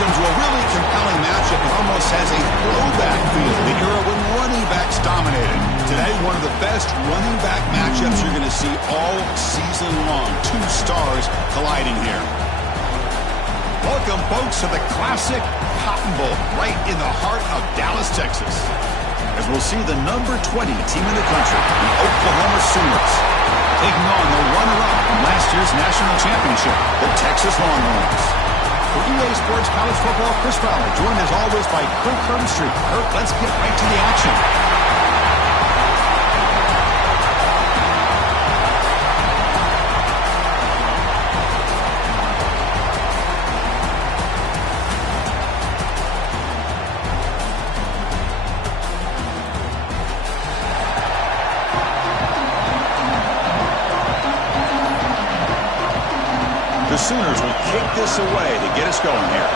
welcome to a really compelling matchup. It almost has a throwback feel, the era when running backs dominated. Today, one of the best running back matchups you're going to see all season long. Two stars colliding here. Welcome, folks, to the classic Cotton Bowl right in the heart of Dallas, Texas. As we'll see the number 20 team in the country, the Oklahoma Sooners, taking on the runner-up from last year's national championship, the Texas Longhorns. For EA Sports College Football, Chris Fowler, joined as always by Kirk Herbstreit. Kirk, let's get right to the action. The Sooners will kick this away to get us going here.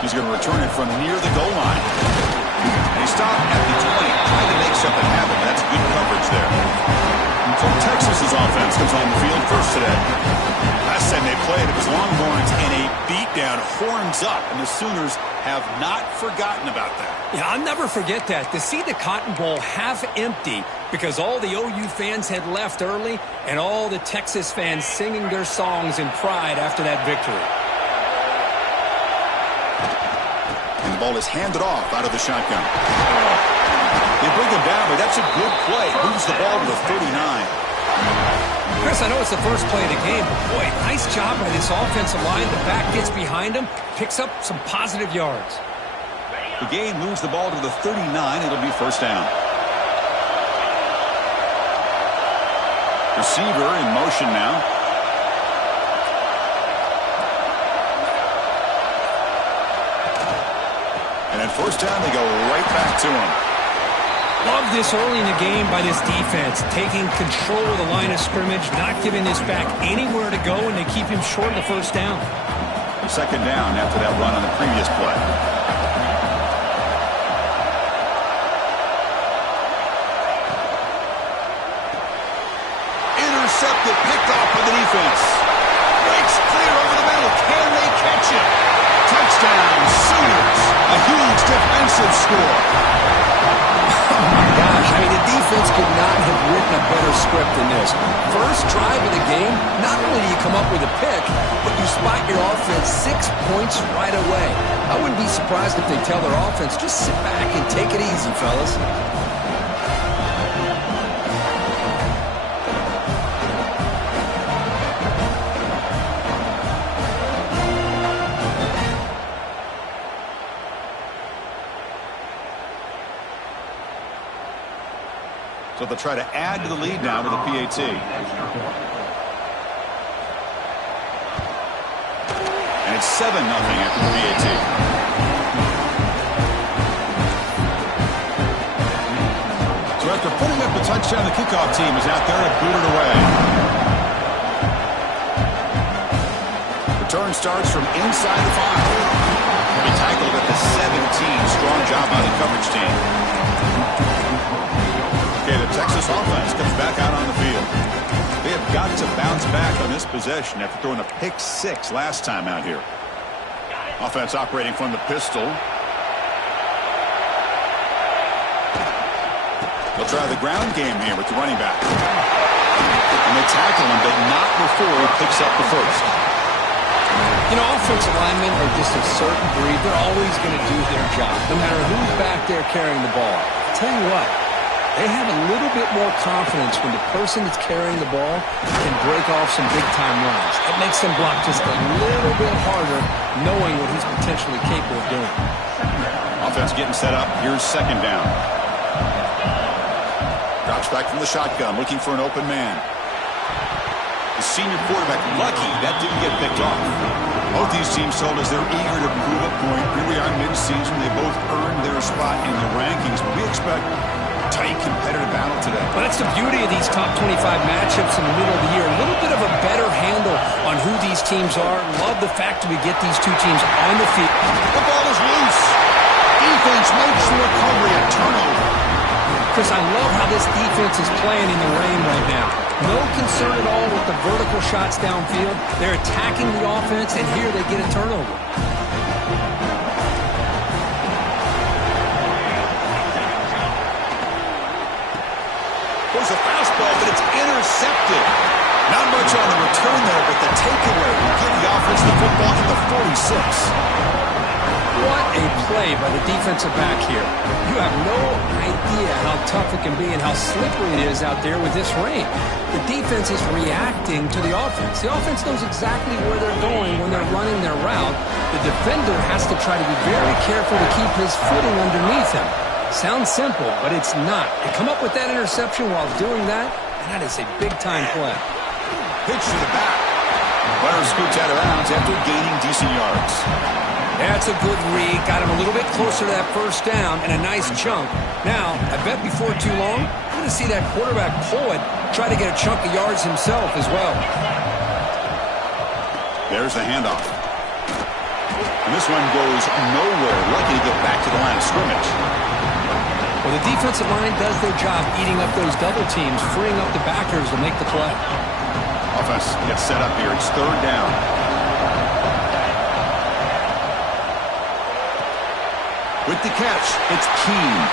He's going to return it from near the goal line. And he stopped at the 20, trying to make something happen. That's good coverage there. So Texas's offense comes on the field first today. Last time they played, it was Longhorns in a beatdown, horns up, and the Sooners have not forgotten about that. Yeah, I'll never forget that. To see the Cotton Bowl half empty because all the OU fans had left early and all the Texas fans singing their songs in pride after that victory. And the ball is handed off out of the shotgun. They bring him down, but that's a good play. Moves the ball to the 39. Chris, I know it's the first play of the game, but boy, nice job by this offensive line. The back gets behind him, picks up some positive yards. The game moves the ball to the 39. It'll be first down. Receiver in motion now. And at first down, they go right back to him. Love this early in the game by this defense, taking control of the line of scrimmage, not giving this back anywhere to go, and they keep him short of the first down. Second down after that run on the previous play. Intercepted, picked off by the defense. Breaks clear over the middle. Can they catch it? Touchdown, Sooners. A huge defensive score. Oh my gosh, I mean, the defense could not have written a better script than this. First drive of the game, not only do you come up with a pick, but you spot your offense 6 points right away. I wouldn't be surprised if they tell their offense, just sit back and take it easy, fellas. So they'll try to add to the lead now with a PAT. And it's 7-0 after the PAT. So after putting up a touchdown, the kickoff team is out there to boot it away. Return starts from inside the 5. He tackled at the 17. Strong job by the coverage team. Okay, the Texas offense comes back out on the field. They have got to bounce back on this possession after throwing a pick 6 last time out here. Offense operating from the pistol. They'll try the ground game here with the running back. And they tackle him, but not before he picks up the first. You know, offensive linemen are just a certain breed. They're always going to do their job, no matter who's back there carrying the ball. I'll tell you what. They have a little bit more confidence when the person that's carrying the ball can break off some big-time runs. It makes them block just a little bit harder, knowing what he's potentially capable of doing. Offense getting set up. Here's second down. Drops back from the shotgun, looking for an open man. The senior quarterback, lucky that didn't get picked off. Both these teams told us they're eager to prove a point. Here we are mid-season. They both earned their spot in the rankings, but we expect tight, competitive battle today. Well, that's the beauty of these top 25 matchups in the middle of the year. A little bit of a better handle on who these teams are. Love the fact that we get these two teams on the field. The ball is loose. Defense makes the recovery, a turnover. Chris, I love how this defense is playing in the rain right now. No concern at all with the vertical shots downfield. They're attacking the offense, and here they get a turnover. There's a fastball, but it's intercepted. Not much on the return there, but the takeaway will give the offense the football at the 46. What a play by the defensive back here. You have no idea how tough it can be and how slippery it is out there with this rain. The defense is reacting to the offense. The offense knows exactly where they're going when they're running their route. The defender has to try to be very careful to keep his footing underneath him. Sounds simple, but it's not. To come up with that interception while doing that, that is a big-time play. Pitch to the back. Runner scoots out of bounds after gaining decent yards. That's a good read. Got him a little bit closer to that first down and a nice chunk. Now, I bet before too long, we're going to see that quarterback pull it, try to get a chunk of yards himself as well. There's the handoff. And this one goes nowhere. Lucky to get back to the line of scrimmage. Well, the defensive line does their job eating up those double teams, freeing up the backers to make the play. Offense gets set up here. It's third down. With the catch, it's Keene.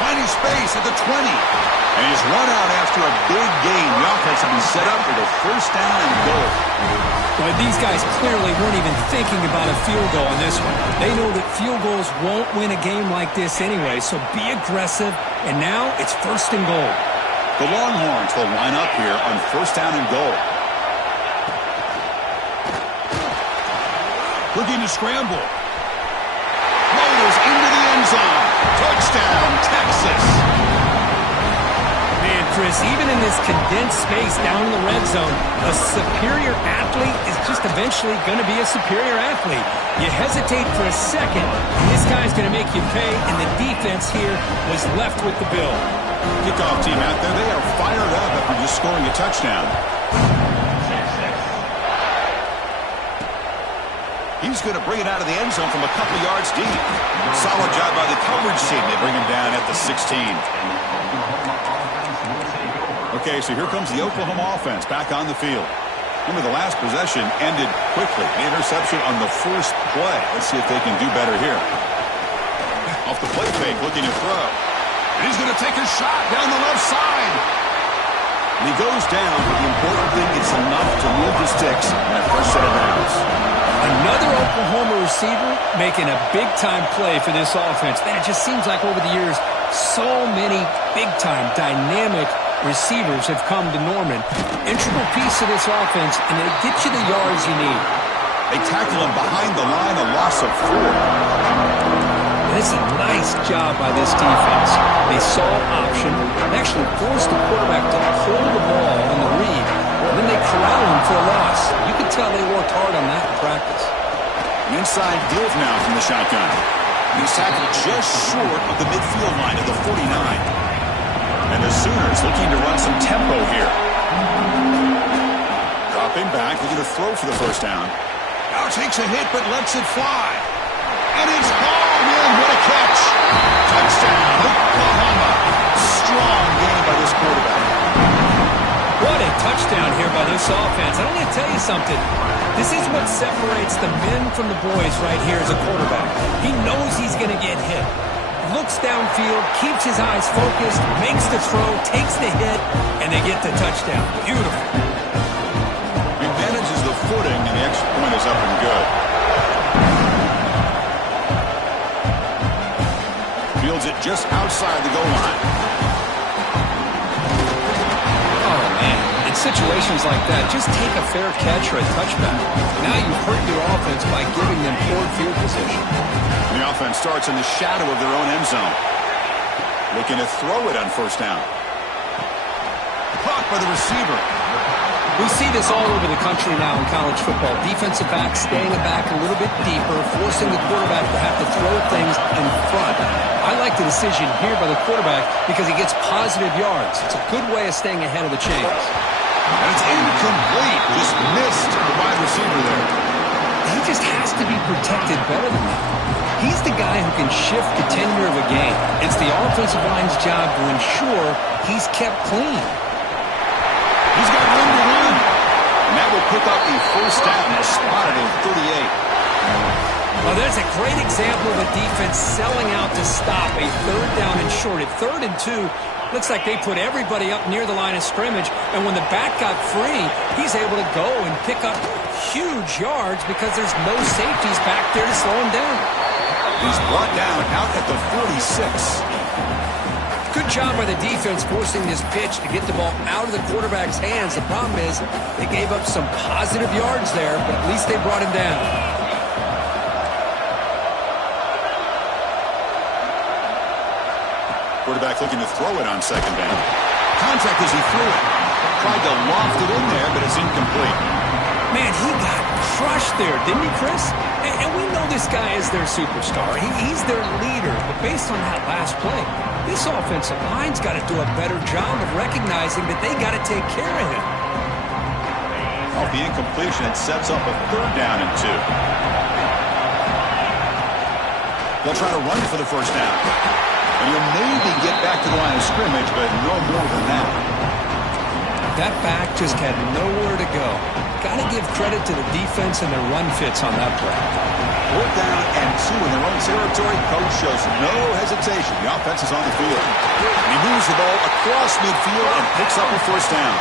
Finding space at the 20. And he's run out after a big gain. The offense will be set up for the first down and goal. Well, these guys clearly weren't even thinking about a field goal on this one. They know that field goals won't win a game like this anyway, so be aggressive. And now it's first and goal. The Longhorns will line up here on first down and goal. Looking to scramble. Motors into the end zone. Touchdown, Texas. Man, Chris, even in this condensed space down in the red zone, a superior athlete is just eventually going to be a superior athlete. You hesitate for a second, and this guy's going to make you pay, and the defense here was left with the bill. Kickoff team out there, they are fired up after just scoring a touchdown. He's going to bring it out of the end zone from a couple yards deep. Solid job by the coverage team. They bring him down at the 16. Okay, so here comes the Oklahoma offense back on the field. Remember, the last possession ended quickly. The interception on the first play. Let's see if they can do better here. Off the play fake, looking to throw. And he's going to take a shot down the left side. And he goes down, but the important thing is enough to move the sticks in that first set of downs. Another Oklahoma receiver making a big-time play for this offense. Man, it just seems like over the years, so many big-time, dynamic receivers have come to Norman. Integral piece of this offense, and they get you the yards you need. They tackle him behind the line, a loss of 4. This is a nice job by this defense. They saw option, and actually forced the quarterback to pull the ball on the read, and then they corral him for a loss. You could tell they worked hard on that in practice. An inside give now from the shotgun. He's tackled just short of the midfield line of the 49. And the Sooners looking to run some tempo here. Dropping back, looking to throw for the first down. Now takes a hit, but lets it fly. And it's hauled in. What a catch. Touchdown, Oklahoma. Strong game by this quarterback. What a touchdown here by this offense. I'm going to tell you something. This is what separates the men from the boys right here as a quarterback. He knows he's going to get hit. Looks downfield, keeps his eyes focused, makes the throw, takes the hit, and they get the touchdown. Beautiful. He manages the footing, and the extra point is up and good. Fields it just outside the goal line. Oh, man. In situations like that, just take a fair catch or a touchback. Now you've hurt your offense by giving them poor field position. The offense starts in the shadow of their own end zone. Looking to throw it on first down. Caught by the receiver. We see this all over the country now in college football. Defensive backs staying back a little bit deeper, forcing the quarterback to have to throw things in front. I like the decision here by the quarterback because he gets positive yards. It's a good way of staying ahead of the chains. And it's incomplete. Just missed the wide receiver there. he just has to be protected better than that. He's the guy who can shift the tenure of a game. It's the offensive line's job to ensure he's kept clean. He's got room to run. And that will pick up a first down and spotted at 38. Well, there's a great example of a defense selling out to stop a third down and short. At 3rd and 2, looks like they put everybody up near the line of scrimmage. And when the back got free, he's able to go and pick up huge yards because there's no safeties back there to slow him down. He's brought down out at the 46. Good job by the defense forcing this pitch to get the ball out of the quarterback's hands. The problem is they gave up some positive yards there, but at least they brought him down. Quarterback looking to throw it on 2nd down. Contact as he threw it. Tried to loft it in there, but it's incomplete. Man, he got crushed there, didn't he, Chris? And we know this guy is their superstar. He's their leader. But based on that last play, this offensive line's got to do a better job of recognizing that they got to take care of him. Off the incompletion, it sets up a 3rd down and 2. They'll try to run for the first down. And you'll maybe get back to the line of scrimmage, but no more than that. That back just had nowhere to go. Got to give credit to the defense and their run fits on that play. 4th down and 2 in their own territory. Coach shows no hesitation. The offense is on the field. And he moves the ball across midfield and picks up a first down.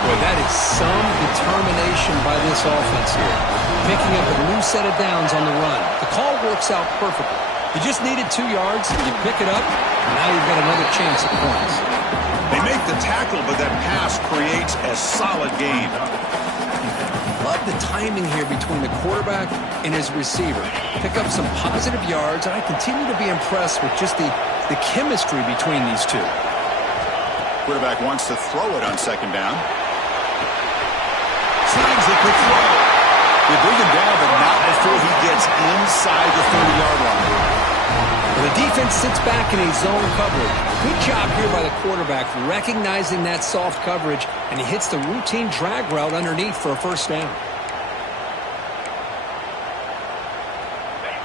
Boy, that is some determination by this offense here. Picking up a new set of downs on the run. The call works out perfectly. You just needed 2 yards, you pick it up, and now you've got another chance at points. They make the tackle, but that pass creates a solid gain. Love the timing here between the quarterback and his receiver. Pick up some positive yards, and I continue to be impressed with just the chemistry between these two. Quarterback wants to throw it on 2nd down. Slides the quick throw. They bring him down, but not before he gets inside the 30-yard line. The defense sits back in a zone coverage. Good job here by the quarterback recognizing that soft coverage, and he hits the routine drag route underneath for a first down.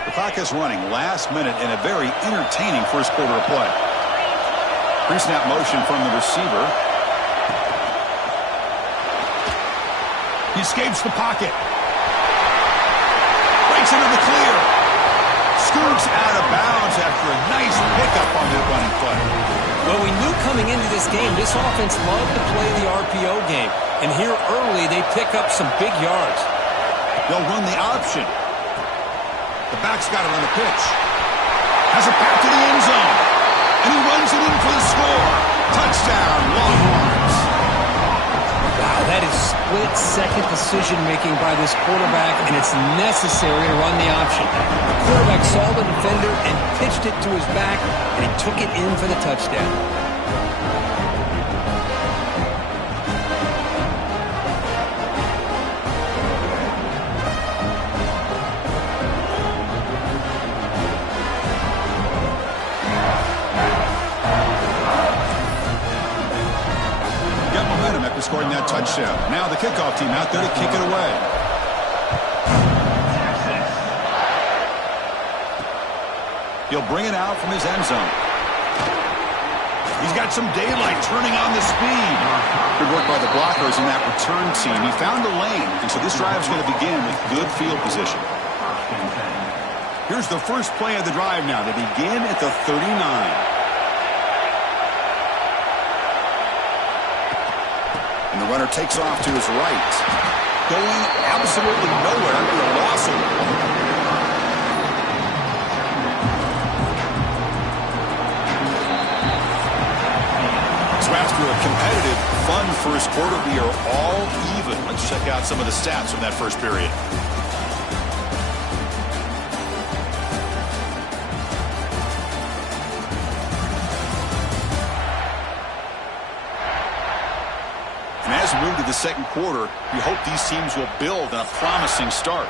The clock is running last minute in a very entertaining first quarter of play. Pre-snap motion from the receiver. He escapes the pocket. Breaks into the clear. Scoots out of bounds after a nice pickup on that running play. Well, we knew coming into this game, this offense loved to play the RPO game. And here early, they pick up some big yards. They'll run the option. The back's got it on the pitch. Has it back to the end zone. And he runs it in for the score. Touchdown, Longhorns. Wow, that is split-second decision-making by this quarterback, and it's necessary to run the option. The quarterback saw the defender and pitched it to his back, and he took it in for the touchdown. Scoring that touchdown. Now the kickoff team out there to kick it away. He'll bring it out from his end zone. He's got some daylight turning on the speed. Good work by the blockers in that return team. He found the lane, and so this drive is going to begin with good field position. Here's the first play of the drive now. They begin at the 39. And the runner takes off to his right. Going absolutely nowhere after a loss of it. So after a competitive, fun first quarter, we are all even. Let's check out some of the stats from that first period. As we move to the second quarter, you hope these teams will build on a promising start.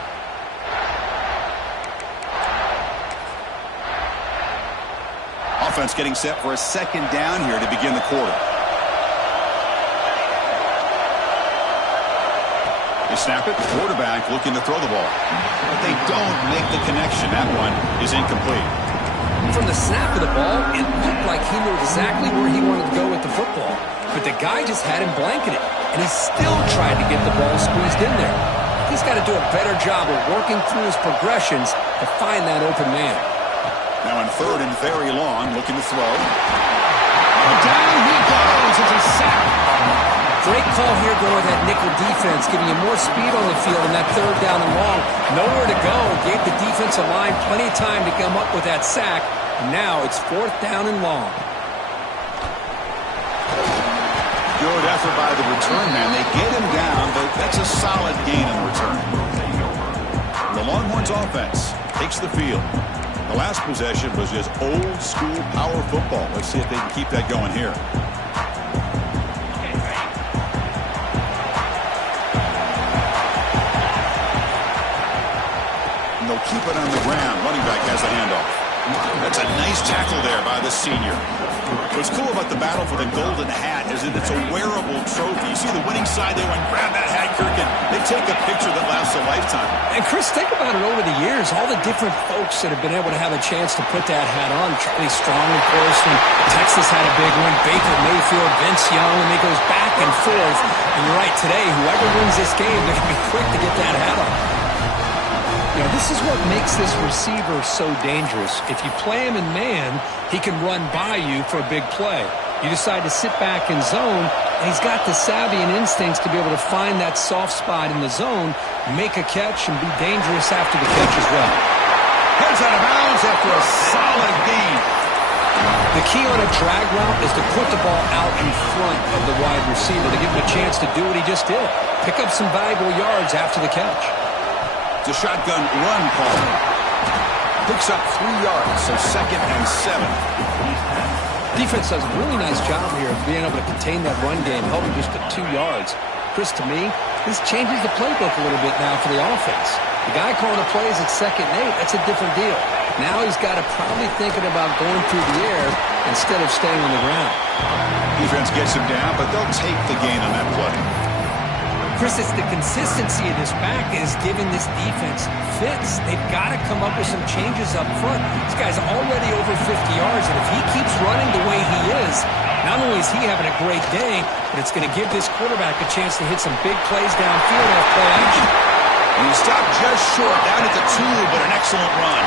Offense getting set for a second down here to begin the quarter. They snap it. Quarterback looking to throw the ball. But they don't make the connection. That one is incomplete. From the snap of the ball, it looked like he knew exactly where he wanted to go with the football. But the guy just had him blanketed, and he still tried to get the ball squeezed in there. He's got to do a better job of working through his progressions to find that open man. Now on 3rd and very long, looking to throw. Down he goes. It's a sack. Great call here going with that nickel defense, giving you more speed on the field in that 3rd down and long. Nowhere to go. Gave the defensive line plenty of time to come up with that sack. And now it's 4th down and long. Good effort by the return man. They get him down, but that's a solid gain in the return. The Longhorns offense takes the field. The last possession was just old school power football. Let's see if they can keep that going here. And they'll keep it on the ground. Running back has the handoff. That's a nice tackle there by the senior. What's cool about the battle for the golden hat is that it's a wearable trophy. You see the winning side, they went and grab that hat, Kirk, and they take a picture that lasts a lifetime. And Chris, think about it over the years, all the different folks that have been able to have a chance to put that hat on. Charlie Strong, of course, when Texas had a big one, Baker Mayfield, Vince Young, and it goes back and forth. And you're right, today, whoever wins this game, they're going to be quick to get that hat on. You know, this is what makes this receiver so dangerous. If you play him in man, he can run by you for a big play. You decide to sit back in zone, and he's got the savvy and instincts to be able to find that soft spot in the zone, make a catch, and be dangerous after the catch as well. Heads out of bounds after a solid gain. The key on a drag route is to put the ball out in front of the wide receiver to give him a chance to do what he just did. Pick up some valuable yards after the catch. It's a shotgun run call. Picks up 3 yards, so 2nd and 7. Defense does a really nice job here of being able to contain that run game, holding just to 2 yards. Chris, to me, this changes the playbook a little bit now for the offense. The guy calling the plays at 2nd and 8, that's a different deal. Now he's got to probably thinking about going through the air instead of staying on the ground. Defense gets him down, but they'll take the gain on that play. Chris, it's the consistency of this back that is giving this defense fits. They've got to come up with some changes up front. This guy's already over 50 yards, and if he keeps running the way he is, not only is he having a great day, but it's going to give this quarterback a chance to hit some big plays downfield off play action. And he stopped just short, down at the 2, but an excellent run.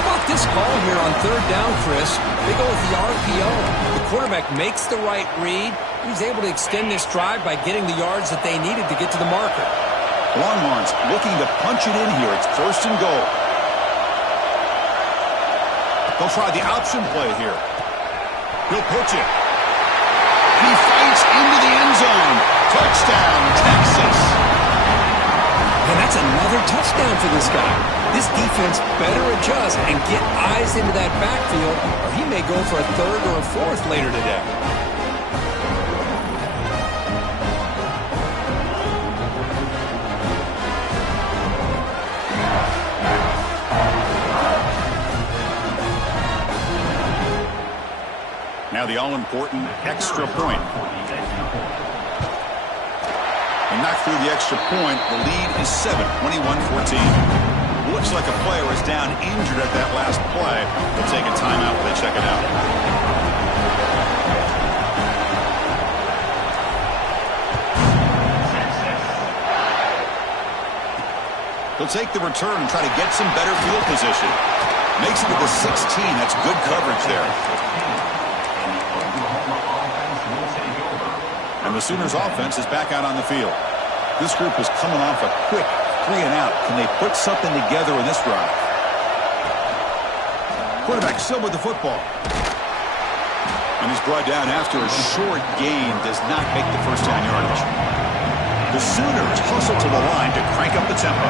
How about this call here on 3rd down, Chris? They go with the RPO. The quarterback makes the right read. He's able to extend this drive by getting the yards that they needed to get to the marker. Longhorns looking to punch it in here. It's 1st and goal. They'll try the option play here. He'll pitch it. He fights into the end zone. Touchdown, Texas. And that's another touchdown for this guy. This defense better adjust and get eyes into that backfield, or he may go for a 3rd or a 4th later today. Now the all-important extra point. And knocked through the extra point. The lead is 7, 21-14. Looks like a player is down injured at that last play. They'll take a timeout when they check it out. They'll take the return and try to get some better field position. Makes it to the 16. That's good coverage there. And the Sooners offense is back out on the field. This group is coming off a quick 3 and out. Can they put something together in this drive? Quarterback still with the football. And he's brought down after a short gain. Does not make the 1st down yardage. The Sooners hustle to the line to crank up the tempo.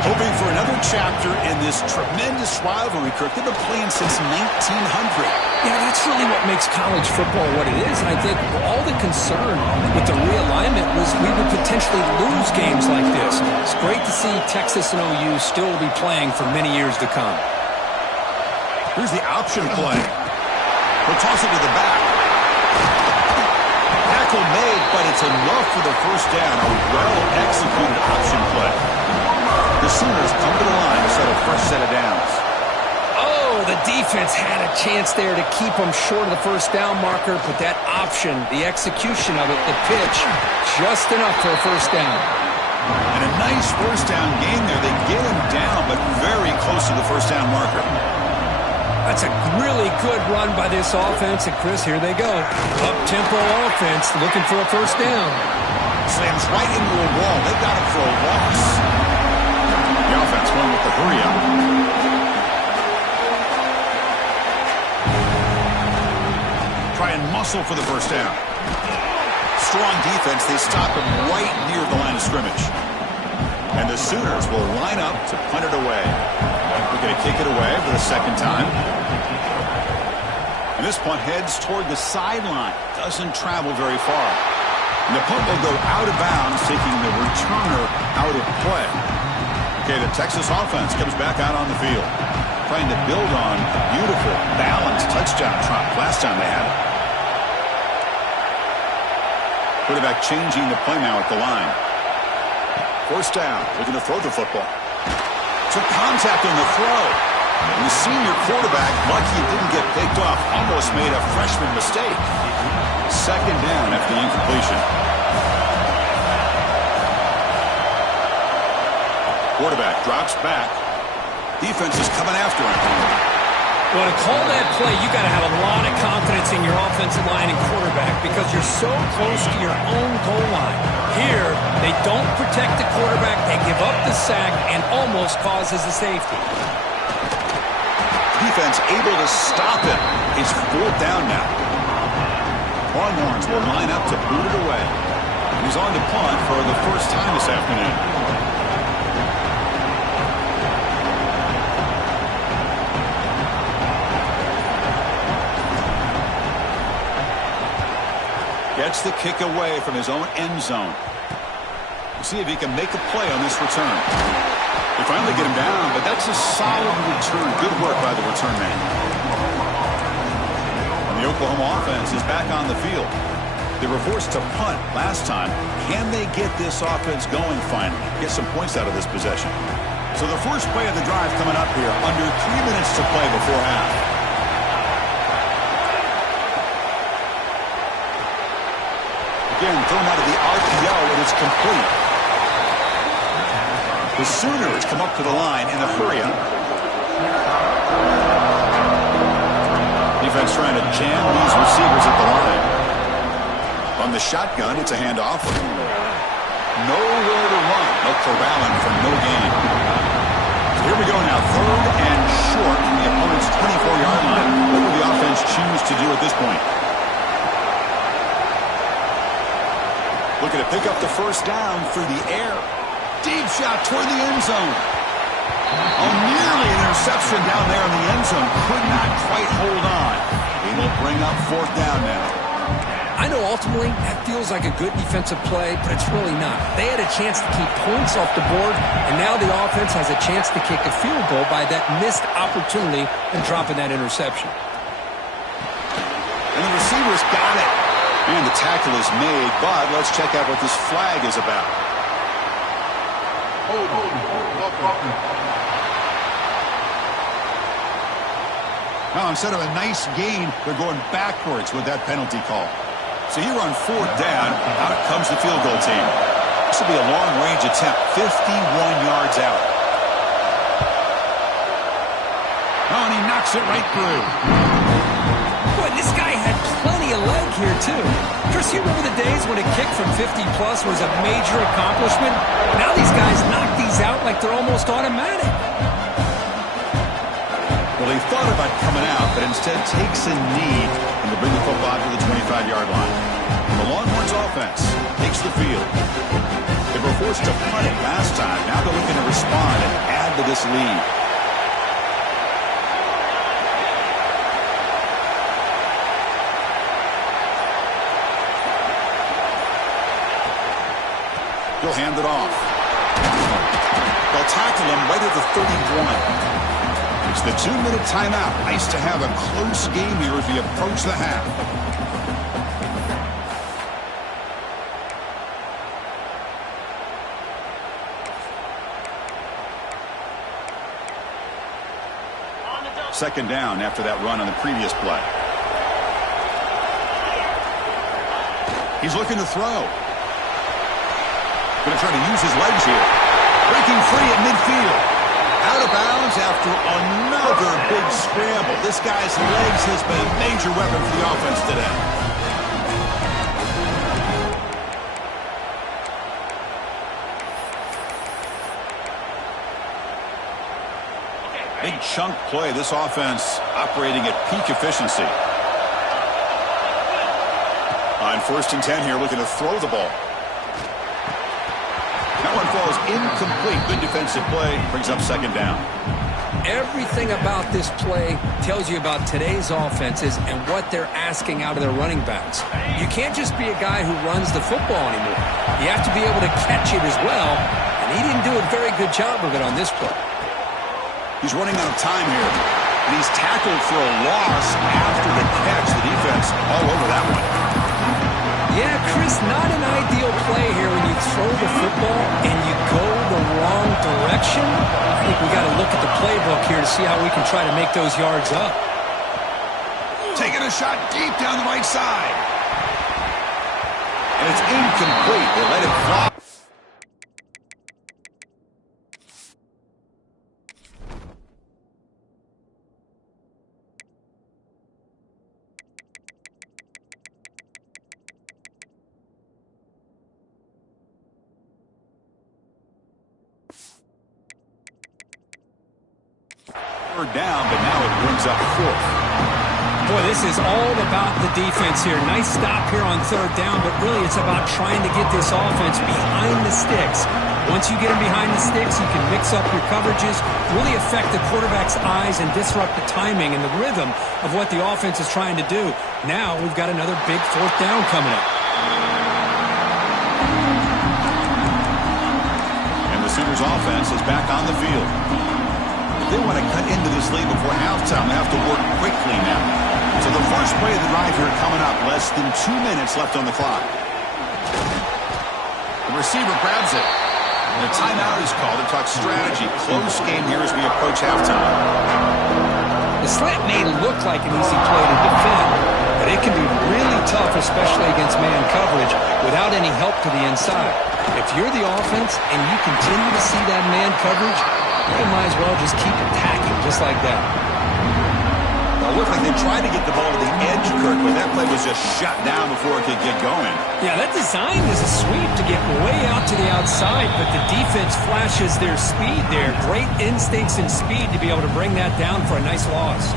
Hoping for another chapter in this tremendous rivalry, Kirk. They've been playing since 1900. Yeah, that's really what makes college football what it is. And I think all the concern with the realignment was we would potentially lose games like this. It's great to see Texas and OU still be playing for many years to come. Here's the option play. He'll toss it to the back. Back tackle made, but it's enough for the first down. A well-executed option play. The Sooners come to the line to set a fresh set of downs. Oh, the defense had a chance there to keep them short of the first down marker, but that option, the execution of it, the pitch, just enough for a first down. And a nice first down game there. They get him down, but very close to the first down marker. That's a really good run by this offense. And, Chris, here they go. Up-tempo offense looking for a first down. Slams right into a wall. They got it for a loss. The offense went with the hurry-up. Try and muscle for the first down. Strong defense. They stop him right near the line of scrimmage. And the Sooners will line up to punt it away. We're going to kick it away for the second time. And this punt heads toward the sideline. Doesn't travel very far. And the punt will go out of bounds, taking the returner out of play. Okay, the Texas offense comes back out on the field, trying to build on a beautiful, balanced touchdown trot last time they had it. Quarterback changing the play now at the line. First down, looking to throw the football. Took contact on the throw. And the senior quarterback, lucky it didn't get picked off, almost made a freshman mistake. Second down after the incompletion. Quarterback drops back. Defense is coming after him. Well, to call that play, you got to have a lot of confidence in your offensive line and quarterback because you're so close to your own goal line. Here, they don't protect the quarterback. They give up the sack and almost causes a safety. Defense able to stop him. It's fourth down now. Longhorns will line up to boot it away. And he's on to punt for the first time this afternoon. Gets the kick away from his own end zone. We'll see if he can make a play on this return. They finally get him down, but that's a solid return. Good work by the return man. And the Oklahoma offense is back on the field. They were forced to punt last time. Can they get this offense going finally? Get some points out of this possession. So the first play of the drive coming up here. Under 3 minutes to play before half. Again, thrown out of the RPO, and it's complete. The Sooners come up to the line in a hurry-up. Defense trying to jam these receivers at the line. On the shotgun, it's a handoff. Nowhere to run. No corralling for no gain. So here we go now. Third and short from the opponent's 24-yard line. What will the offense choose to do at this point? Looking to pick up the first down through the air. Deep shot toward the end zone. Oh, nearly an interception down there in the end zone. Could not quite hold on. He will bring up fourth down now. I know ultimately that feels like a good defensive play, but it's really not. They had a chance to keep points off the board, and now the offense has a chance to kick a field goal by that missed opportunity and dropping that interception. And the receivers got it. And the tackle is made, but let's check out what this flag is about. Now, instead of a nice gain, they're going backwards with that penalty call. So here on fourth down, out comes the field goal team. This will be a long-range attempt, 51 yards out. Oh, and he knocks it right through. Boy, this guy had plenty of leg here, too. Chris, you remember the days when a kick from 50-plus was a major accomplishment? Now these guys knock these out like they're almost automatic. Well, he thought about coming out, but instead takes a knee and will bring the football to the 25-yard line. And the Longhorns offense takes the field. They were forced to punt it last time. Now they're looking to respond and add to this lead. He'll hand it off. They'll tackle him right at the 31. It's the 2-minute timeout. Nice to have a close game here as we approach the half. Second down after that run on the previous play. He's looking to throw. Going to try to use his legs here. Breaking free at midfield. Out of bounds after another big scramble. This guy's legs has been a major weapon for the offense today. Big chunk play. This offense operating at peak efficiency. On 1st and 10 here, looking to throw the ball. That one falls incomplete. Good defensive play. Brings up second down. Everything about this play tells you about today's offenses and what they're asking out of their running backs. You can't just be a guy who runs the football anymore. You have to be able to catch it as well, and he didn't do a very good job of it on this play. He's running out of time here, and he's tackled for a loss after the catch. The defense all over that one. Yeah, Chris, not an ideal play here when you throw the football and you go the wrong direction. I think we got to look at the playbook here to see how we can try to make those yards up. Taking a shot deep down the right side. And it's incomplete. They let it fly. Down, but now it brings up 4th. Boy, this is all about the defense here. Nice stop here on 3rd down, but really it's about trying to get this offense behind the sticks. Once you get them behind the sticks, you can mix up your coverages, really affect the quarterback's eyes and disrupt the timing and the rhythm of what the offense is trying to do. Now we've got another big 4th down coming up. And the Sooners offense is back on the field. They want to cut into this lead before halftime. They have to work quickly now. So the first play of the drive here coming up. Less than 2 minutes left on the clock. The receiver grabs it. And a timeout is called to talk strategy. Close game here as we approach halftime. The slant may look like an easy play to defend, but it can be really tough, especially against man coverage, without any help to the inside. If you're the offense and you continue to see that man coverage, you might as well just keep attacking just like that. Well, it looked like they tried to get the ball to the edge, Kirk, but that play was just shut down before it could get going. Yeah, that design is a sweep to get way out to the outside, but the defense flashes their speed there. Great instincts and speed to be able to bring that down for a nice loss.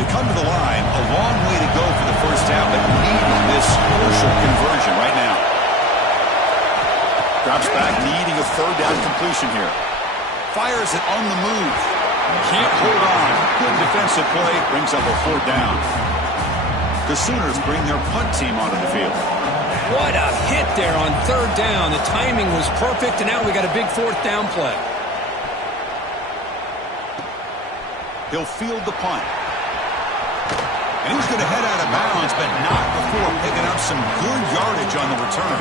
They come to the line, a long way to go for the first half, but needing this crucial conversion right now. Drops back, needing a 3rd down completion here. Fires it on the move. Can't hold on. Good defensive play. Brings up a 4th down. The Sooners bring their punt team onto the field. What a hit there on 3rd down. The timing was perfect, and now we got a big 4th down play. He'll field the punt. And he's going to head out of bounds, but not before picking up some good yardage on the return.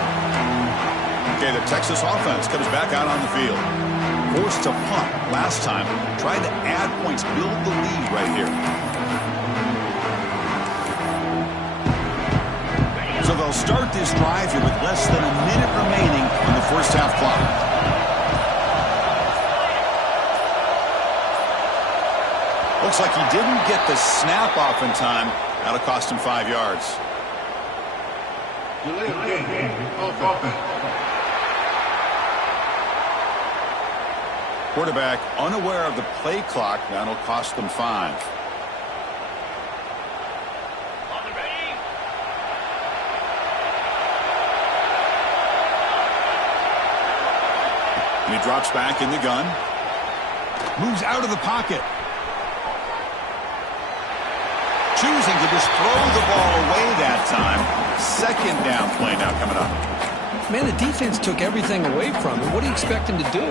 Okay, the Texas offense comes back out on the field. Forced to punt last time. Tried to add points, build the lead right here. So they'll start this drive here with less than a minute remaining on the first half clock. Looks like he didn't get the snap off in time. That'll cost him 5 yards. Quarterback unaware of the play clock. That'll cost them 5. And he drops back in the gun. Moves out of the pocket. Choosing to just throw the ball away that time. Second down play now coming up. Man, the defense took everything away from him. What do you expect him to do?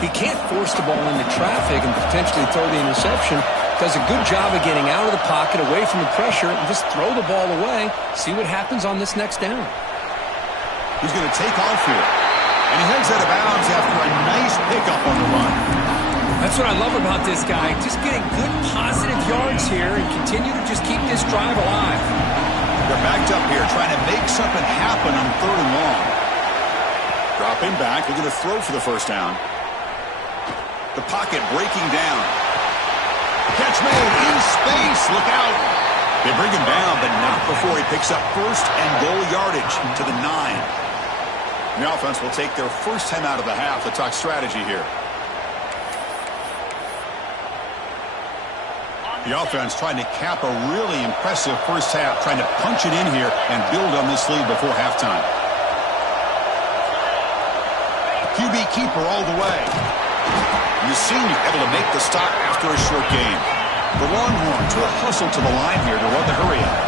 He can't force the ball into traffic and potentially throw the interception. Does a good job of getting out of the pocket, away from the pressure, and just throw the ball away. See what happens on this next down. He's going to take off here. And he heads out of bounds after a nice pickup on the run. That's what I love about this guy. Just getting good positive yards here and continue to just keep this drive alive. They're backed up here trying to make something happen on 3rd and long. Dropping back, looking to throw for the first down. The pocket breaking down. Catch made in space. Look out. They bring him down, but not before he picks up 1st and goal yardage to the 9. The offense will take their first time out of the half. Let's talk strategy here. The offense trying to cap a really impressive first half, trying to punch it in here and build on this lead before halftime. QB keeper all the way. The senior able to make the stop after a short gain. The Longhorns will hustle to the line here to run the hurry up.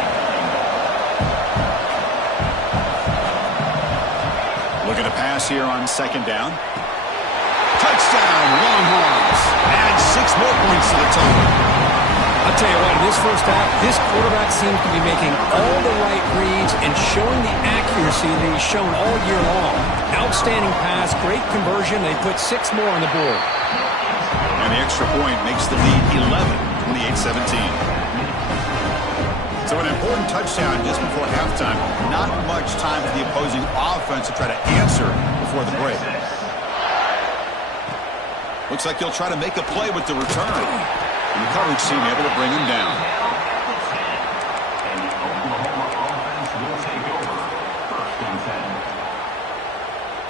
Looking to pass here on 2nd down. Touchdown, Longhorns. Add 6 more points to the total. I'll tell you what, in this first half, this quarterback seems to be making all the right reads and showing the accuracy that he's shown all year long. Outstanding pass, great conversion. They put 6 more on the board. And the extra point makes the lead 11, 28-17. So an important touchdown just before halftime. Not much time for the opposing offense to try to answer before the break. Looks like he'll try to make a play with the return. And the coverage team able to bring him down.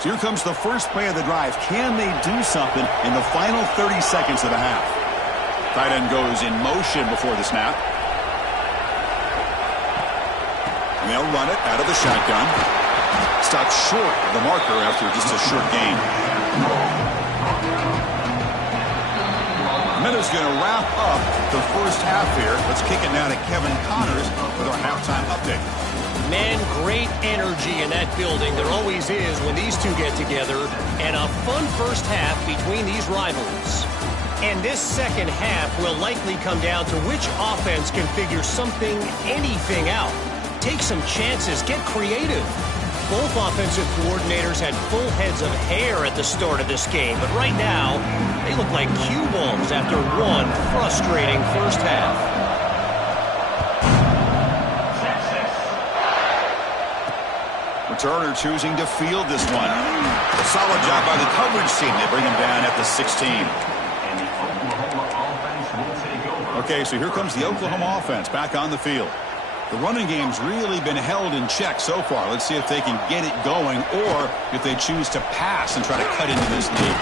So here comes the first play of the drive. Can they do something in the final 30 seconds of the half? Tight end goes in motion before the snap. And they'll run it out of the shotgun. Stopped short of the marker after just a short gain. Minutes going to wrap up the first half here. Let's kick it now to Kevin Connors with our halftime update. Man, great energy in that building. There always is when these two get together. And a fun first half between these rivals. And this second half will likely come down to which offense can figure something, anything out. Take some chances. Get creative. Both offensive coordinators had full heads of hair at the start of this game, but right now, they look like cue balls after one frustrating first half. Returner choosing to field this one. A solid job by the coverage team. They bring him down at the 16. Okay, so here comes the Oklahoma offense back on the field. The running game's really been held in check so far. Let's see if they can get it going or if they choose to pass and try to cut into this lead.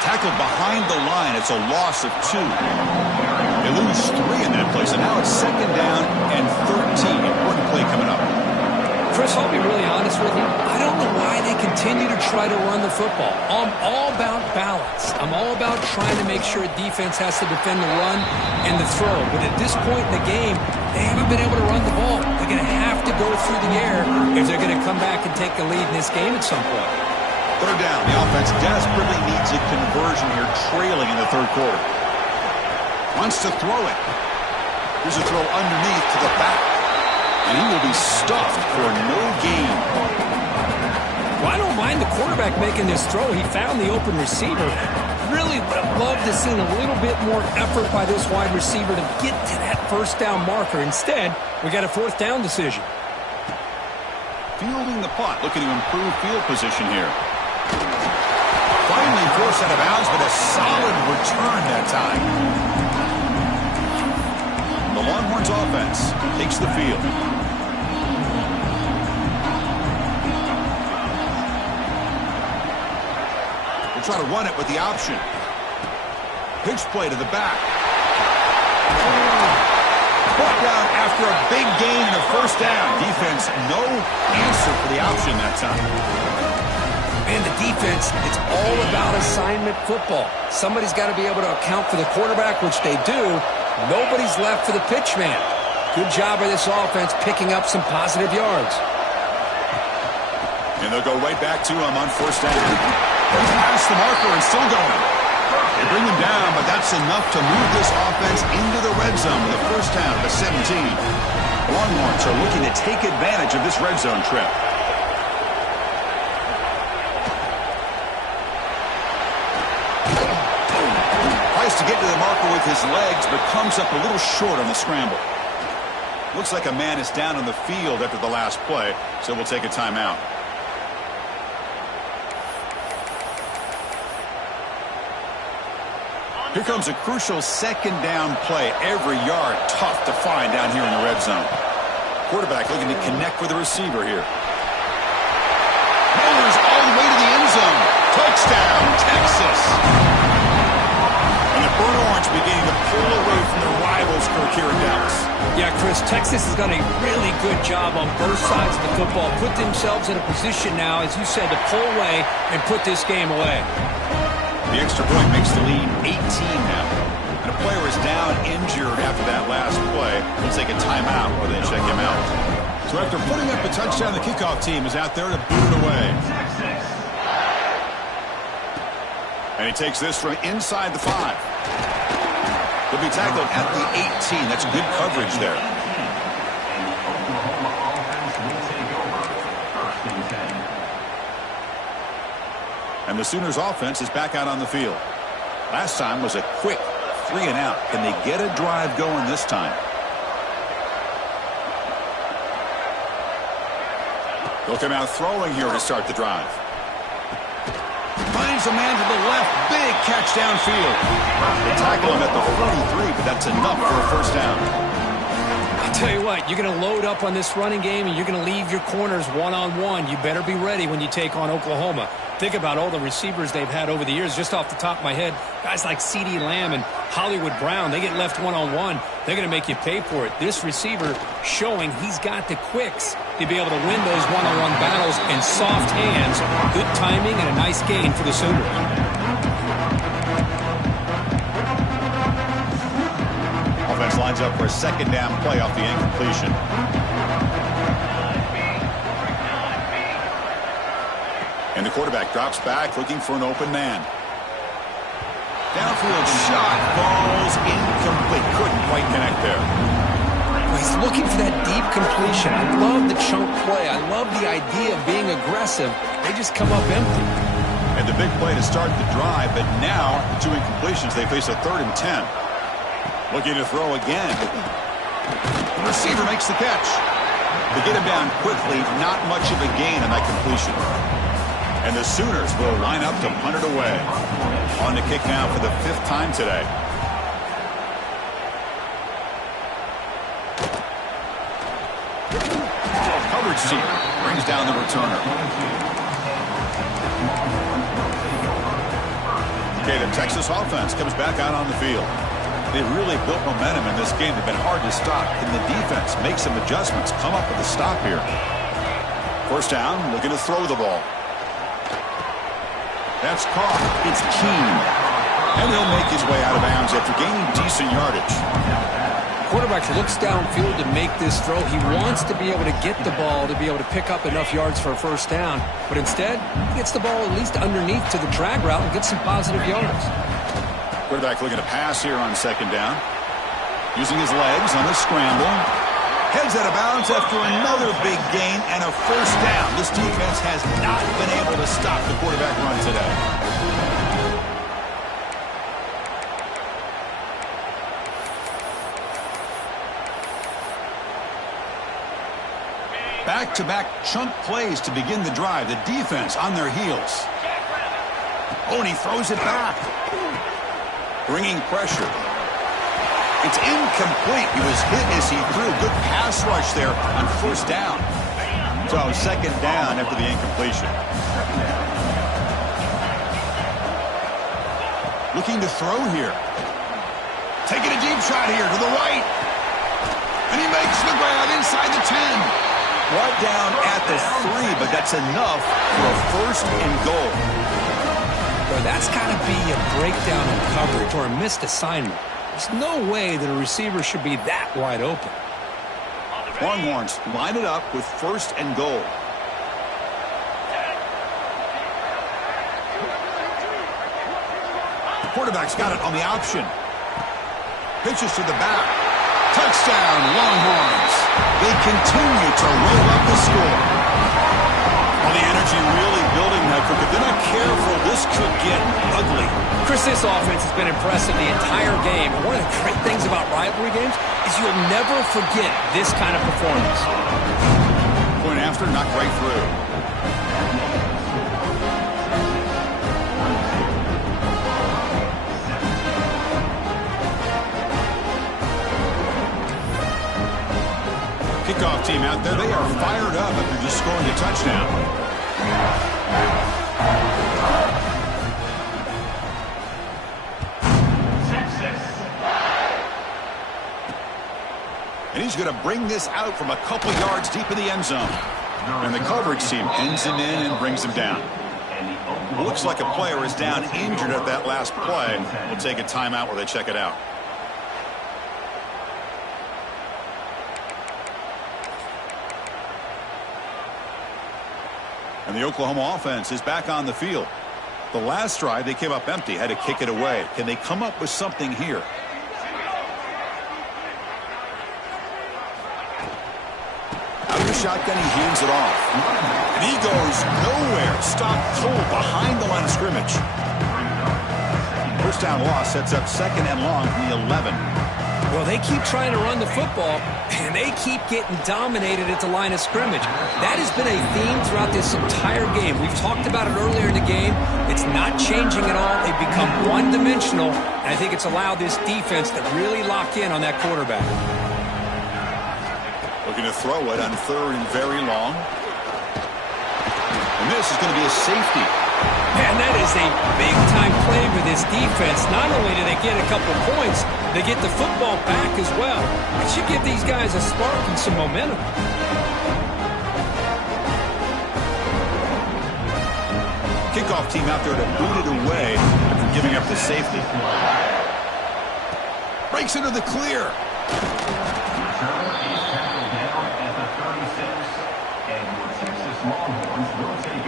Tackled behind the line. It's a loss of 2. They lose 3 in that play. So now it's 2nd down and 13. Important play coming up. Chris, I'll be really honest with you. I don't know why they continue to try to run the football. I'm all about balance. I'm all about trying to make sure defense has to defend the run and the throw. But at this point in the game, they haven't been able to run the ball. They're going to have to go through the air if they're going to come back and take the lead in this game at some point. 3rd down. The offense desperately needs a conversion here, trailing in the 3rd quarter. Wants to throw it. Here's a throw underneath to the back. And he will be stuffed for no gain. Well, I don't mind the quarterback making this throw. He found the open receiver. Really would have loved to see a little bit more effort by this wide receiver to get to that first down marker. Instead, we got a 4th down decision. Fielding the punt, looking to improve field position here. Finally forced out of bounds, but a solid return that time. The Longhorns offense takes the field. We'll try to run it with the option. Pitch play to the back. Brought down after a big gain in the first down. Defense, no answer for the option that time. Man, the defense, it's all about assignment football. Somebody's got to be able to account for the quarterback, which they do. Nobody's left for the pitch man. Good job by this offense picking up some positive yards. And they'll go right back to him on 1st down. Past the marker and still going. They bring him down, but that's enough to move this offense into the red zone with a first down at the 17. Longhorns are looking to take advantage of this red zone trip. to get to the marker with his legs, but comes up a little short on the scramble. Looks like a man is down on the field after the last play, so we'll take a timeout. Here comes a crucial second down play. Every yard tough to find down here in the red zone. Quarterback looking to connect with the receiver here. Rollers all the way to the end zone. Touchdown, Texas. And the Burnt Orange beginning to pull away from their rivals, Kirk, here in Dallas. Yeah, Chris, Texas has done a really good job on both sides of the football. Put themselves in a position now, as you said, to pull away and put this game away. The extra point makes the lead 18 now. And a player is down injured after that last play. We'll take a timeout while they check him out. So after putting up a touchdown, the kickoff team is out there to boot it away. And he takes this from inside the 5. He'll be tackled at the 18. That's good coverage there. And the Sooners offense is back out on the field. Last time was a quick 3 and out. Can they get a drive going this time? They'll come out throwing here to start the drive. Finds a man to the left. Big catch downfield. They tackle him at the 43, but that's enough for a first down. I'll tell you what, you're going to load up on this running game and you're going to leave your corners one-on-one. You better be ready when you take on Oklahoma. Think about all the receivers they've had over the years. Just off the top of my head, guys like CeeDee Lamb and Hollywood Brown, they get left one-on-one. They're going to make you pay for it. This receiver showing he's got the quicks to be able to win those one-on-one battles and soft hands. Good timing and a nice gain for the Sooners. Offense lines up for a second down play off the incompletion. And the quarterback drops back looking for an open man. Downfield shot falls incomplete. Couldn't quite connect there. He's looking for that deep completion. I love the chunk play. I love the idea of being aggressive. They just come up empty. And the big play to start the drive, but now the 2 incompletions, they face a 3rd and 10. Looking to throw again. The receiver makes the catch. They get him down quickly, not much of a gain on that completion. And the Sooners will line up to punt it away. On to kick now for the 5th time today. Coverage team brings down the returner. Okay, the Texas offense comes back out on the field. They've really built momentum in this game. They've been hard to stop. Can the defense make some adjustments, come up with a stop here? First down, looking to throw the ball. That's caught. It's Keene. And he'll make his way out of bounds after gaining decent yardage. Quarterback looks downfield to make this throw. He wants to be able to get the ball to be able to pick up enough yards for a first down. But instead, he gets the ball at least underneath to the drag route and gets some positive yards. Quarterback looking to pass here on second down. Using his legs on the scramble. Heads out of bounds after another big gain and a first down. This defense has not been able to stop the quarterback run today. Back-to-back chunk plays to begin the drive. The defense on their heels. Oh, and he throws it back. Bringing pressure. It's incomplete. He was hit as he threw. Good pass rush there on first down. So second down after the incompletion. Looking to throw here. Taking a deep shot here to the right. And he makes the grab inside the 10. Brought down at the 3, but that's enough for a first and goal. Well, that's got to be a breakdown in coverage or a missed assignment. There's no way that a receiver should be that wide open. Longhorns line it up with first and goal. The quarterback's got it on the option. Pitches to the back. Touchdown, Longhorns. They continue to roll up the score. Well, the energy really building now. If they're not careful, this could get ugly. Chris, this offense has been impressive the entire game. One of the great things about rivalry games is you'll never forget this kind of performance. Point after, knocked right through. Kickoff team out there. They are fired up after just scoring a touchdown. And he's going to bring this out from a couple yards deep in the end zone. And the coverage team ends him in and brings him down. Looks like a player is down injured at that last play. We'll take a timeout while they check it out. And the Oklahoma offense is back on the field. The last drive, they came up empty, had to kick it away. Can they come up with something here? Out of the shotgun, he hands it off. And he goes nowhere. Stopped cold behind the line of scrimmage. First down loss sets up second and long from the 11. Well, they keep trying to run the football, and they keep getting dominated at the line of scrimmage. That has been a theme throughout this entire game. We've talked about it earlier in the game. It's not changing at all. They've become one-dimensional, and I think it's allowed this defense to really lock in on that quarterback. Looking to throw it on third and very long. And this is going to be a safety. Man, that is a big-time play for this defense. Not only do they get a couple points, they get the football back as well. It should give these guys a spark and some momentum. Kickoff team out there to boot it away after giving up the safety. Breaks into the clear.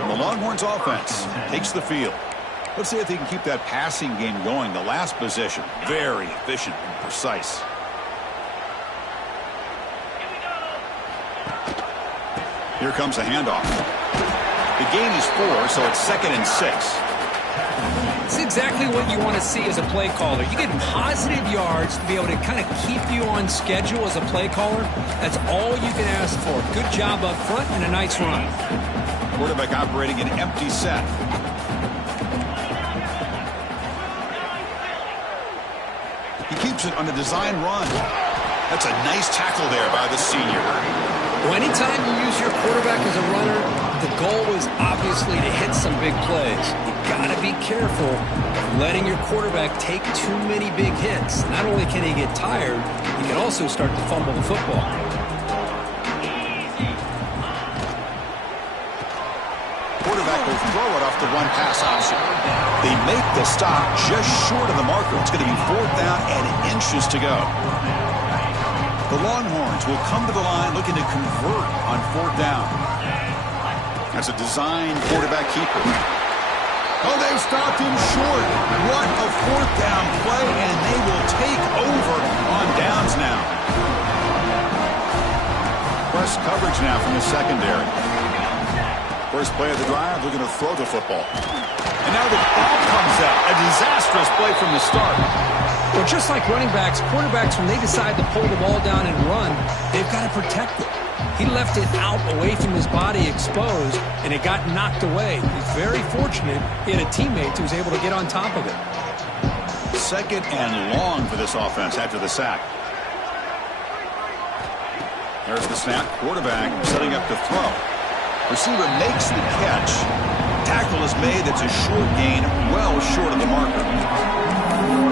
The Longhorns offense takes the field. Let's see if they can keep that passing game going. The last possession, very efficient and precise. Here comes a handoff. The gain is 4, so it's 2nd and 6. It's exactly what you want to see as a play caller. You get positive yards to be able to kind of keep you on schedule as a play caller. That's all you can ask for. Good job up front and a nice run. Quarterback operating an empty set. He keeps it on a design run. That's a nice tackle there by the senior. Well, anytime you use your quarterback as a runner, the goal is obviously to hit some big plays. You've got to be careful of letting your quarterback take too many big hits. Not only can he get tired, he can also start to fumble the football. Quarterback will throw it off the run-pass option. They make the stop just short of the marker. It's going to be 4th down and inches to go. The Longhorns will come to the line looking to convert on 4th down. That's a design quarterback keeper. Oh, they've stopped him short. What a 4th down play, and they will take over on downs now. Press coverage now from the secondary. First play of the drive, looking to throw the football. And now the ball comes out. A disastrous play from the start. Well, just like running backs, quarterbacks, when they decide to pull the ball down and run, they've got to protect it. He left it out away from his body exposed, and it got knocked away. He's very fortunate he had a teammate who was able to get on top of it. 2nd and long for this offense after the sack. There's the snap. Quarterback setting up to throw. Receiver makes the catch. Tackle is made. That's a short gain, well short of the marker.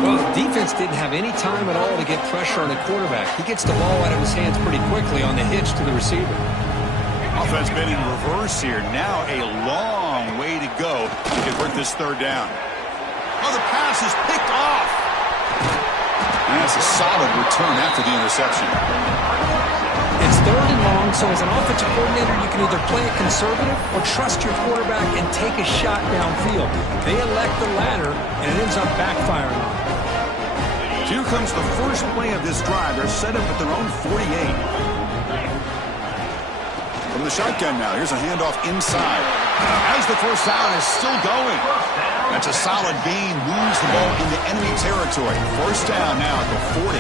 Well, the defense didn't have any time at all to get pressure on the quarterback. He gets the ball out of his hands pretty quickly on the hitch to the receiver. Offense been in reverse here. Now a long way to go to convert this 3rd down. Oh, the pass is picked off. And that's a solid return after the interception. It's 3rd and long, so as an offensive coordinator, you can either play it conservative or trust your quarterback and take a shot downfield. They elect the latter, and it ends up backfiring on them. Here comes the first play of this drive. They're set up at their own 48. From From the shotgun now. Here's a handoff inside. As the first down is still going. That's a solid gain. Moves the ball into enemy territory. First down now at the 40.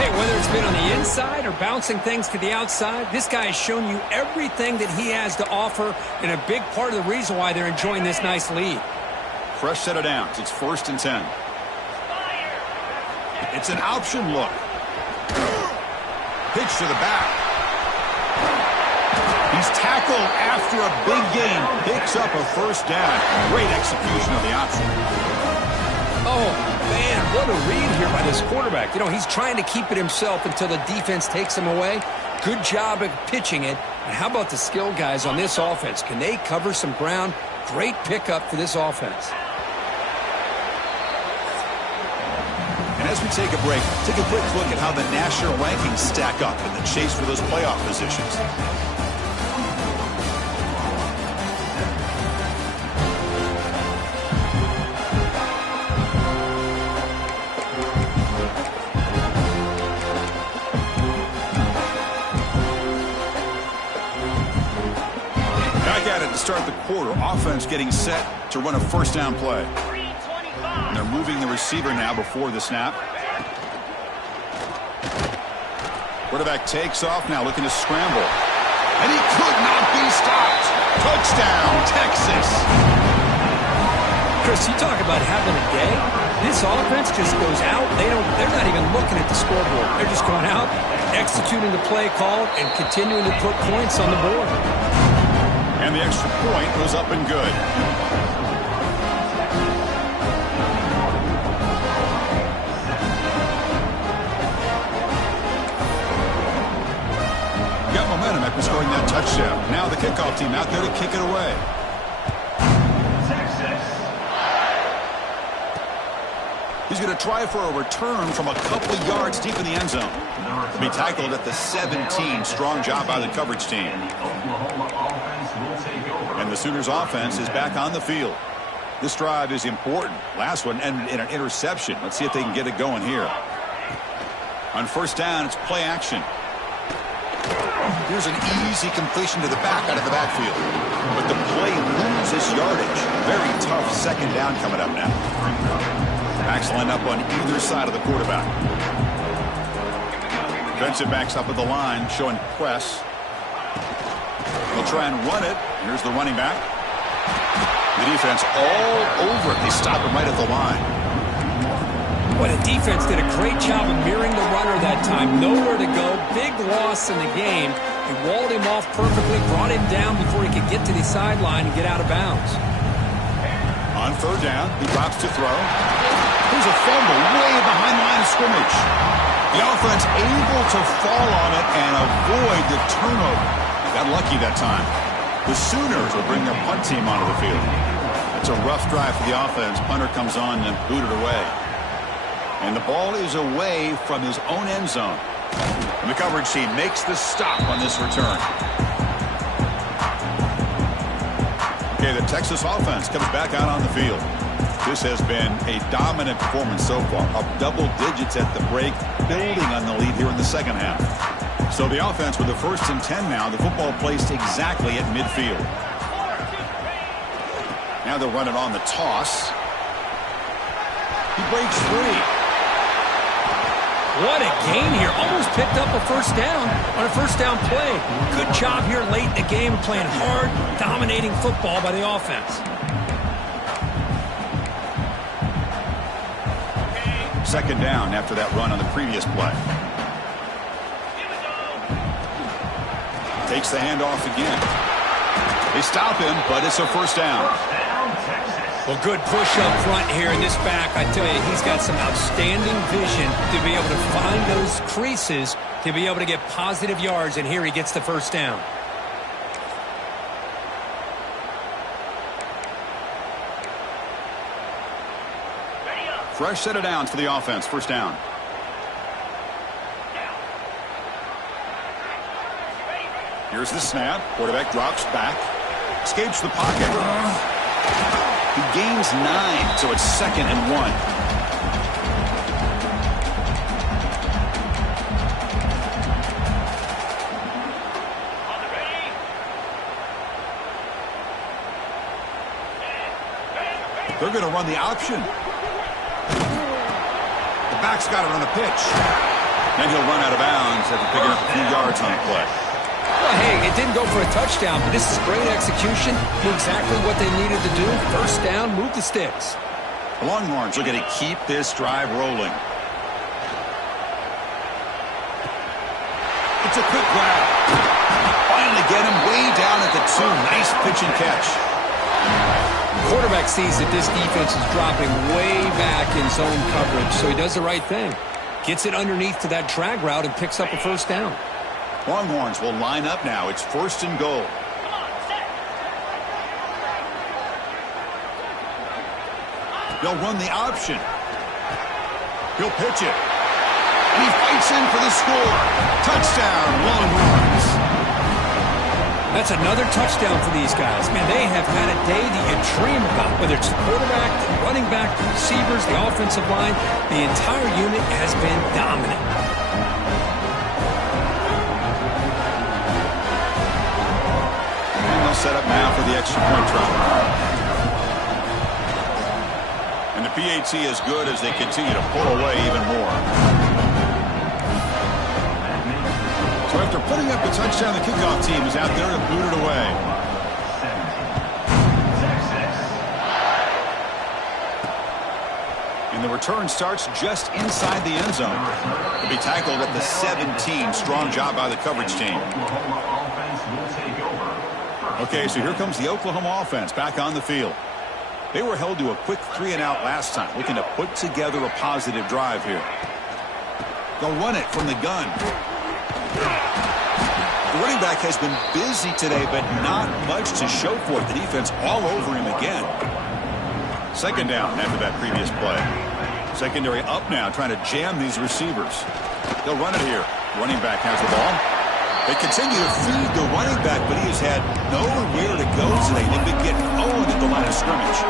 Hey, whether it's been on the inside or bouncing things to the outside, this guy has shown you everything that he has to offer, and a big part of the reason why they're enjoying this nice lead. Fresh set of downs. It's 1st and 10. It's an option look. Pitch to the back. He's tackled after a big gain. Picks up a first down. Great execution of the option. Oh, man, what a read here by this quarterback. You know, he's trying to keep it himself until the defense takes him away. Good job of pitching it. And how about the skill guys on this offense? Can they cover some ground? Great pickup for this offense. And as we take a break, take a quick look at how the national rankings stack up in the chase for those playoff positions. To start the quarter, offense getting set to run a first down play. And they're moving the receiver now before the snap. Quarterback takes off now, looking to scramble. And he could not be stopped. Touchdown, Texas. Chris, you talk about having a day. This offense just goes out. They're not even looking at the scoreboard. They're just going out, executing the play call, and continuing to put points on the board. And the extra point goes up and good. Got momentum after scoring that touchdown. Now the kickoff team out there to kick it away. He's going to try for a return from a couple of yards deep in the end zone. To be tackled at the 17. Strong job by the coverage team. And the Sooners offense is back on the field. This drive is important. Last one ended in an interception. Let's see if they can get it going here. On first down, it's play action. Here's an easy completion to the back out of the backfield. But the play loses yardage. Very tough second down coming up now. Backs line up on either side of the quarterback. Defensive backs up at the line, showing press. They'll try and run it. Here's the running back. The defense all over it. They stop him right at the line. Boy, the defense did a great job of mirroring the runner that time. Nowhere to go. Big loss in the game. They walled him off perfectly, brought him down before he could get to the sideline and get out of bounds. On third down, he drops to throw. There's a fumble way behind the line of scrimmage. The offense able to fall on it and avoid the turnover. Got lucky that time. The Sooners will bring their punt team onto the field. It's a rough drive for the offense. Punter comes on and booted away. And the ball is away from his own end zone. And the coverage team makes the stop on this return. Okay, the Texas offense comes back out on the field. This has been a dominant performance so far. Up double digits at the break, building on the lead here in the second half. So the offense with the 1st and 10 now. The football placed exactly at midfield. Now they'll run it on the toss. He breaks free. What a gain here. Almost picked up a first down on a first down play. Good job here late in the game, playing hard, dominating football by the offense. Second down after that run on the previous play. Takes the handoff again. They stop him, but it's a first down. Well, good push up front here in this back. I tell you, he's got some outstanding vision to be able to find those creases, to be able to get positive yards, and here he gets the first down. Fresh set of downs for the offense. First down. Here's the snap. Quarterback drops back. Escapes the pocket. He gains 9, so it's 2nd and 1. They're going to run the option. The back's got it on the pitch. And he'll run out of bounds after picking up a few yards on the play. Well, hey, it didn't go for a touchdown, but this is great execution. Knew exactly what they needed to do. First down, move the sticks. The Longhorns looking to keep this drive rolling. It's a quick grab. Finally get him way down at the 2. Nice pitch and catch. The quarterback sees that this defense is dropping way back in zone coverage, so he does the right thing. Gets it underneath to that drag route and picks up a first down. Longhorns will line up now. It's 1st and goal. They'll run the option. He'll pitch it. And he fights in for the score. Touchdown, Longhorns. That's another touchdown for these guys. Man, they have had a day that you dream about. Whether it's the quarterback, the running back, the receivers, the offensive line, the entire unit has been dominant. And they'll set up now for the extra point try. And the PAT is good as they continue to pull away even more. So after putting up the touchdown, the kickoff team is out there to boot it away. And the return starts just inside the end zone. To be tackled at the 17. Strong job by the coverage team. Okay, so here comes the Oklahoma offense back on the field. They were held to a quick 3-and-out last time, looking to put together a positive drive here. They'll run it from the gun. The running back has been busy today, but not much to show for it. The defense all over him again. 2nd down after that previous play. Secondary up now, trying to jam these receivers. They'll run it here. Running back has the ball. They continue to feed the running back, but he has had nowhere to go today. They've been getting Owen at the line of scrimmage.